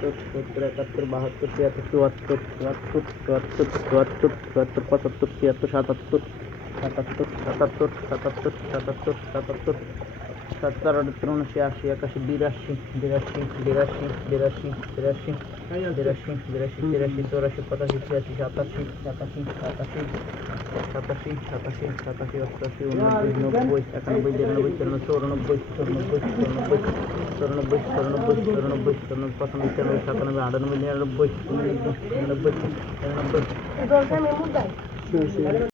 সত্তর সাতাত্তর সাতাত্তর সাতাত্তর সাতাত্তর সাতাত্তর সাতাত্তর Tatara do trono se acha, Akashi Birashi, Birashi, Birashi, Birashi, Birashi, Birashi, Birashi, Birashi, Torashi, Patashi, Tiashi, Jatashi, Jatashi, Jatashi, Jatashi, Jatashi, Jatashi, Jatashi, Unobis, Nobis, Akanobis, Deranobis, Ternosor, Nobis, Tornobis, Tornobis, Tornobis, Tornobis, Tornobis, Tornobis, Passanobis, Ternobis, Akanobis, Adanobis, Neranobis, Nobis, Nobis, Nobis. Então, você me mudar.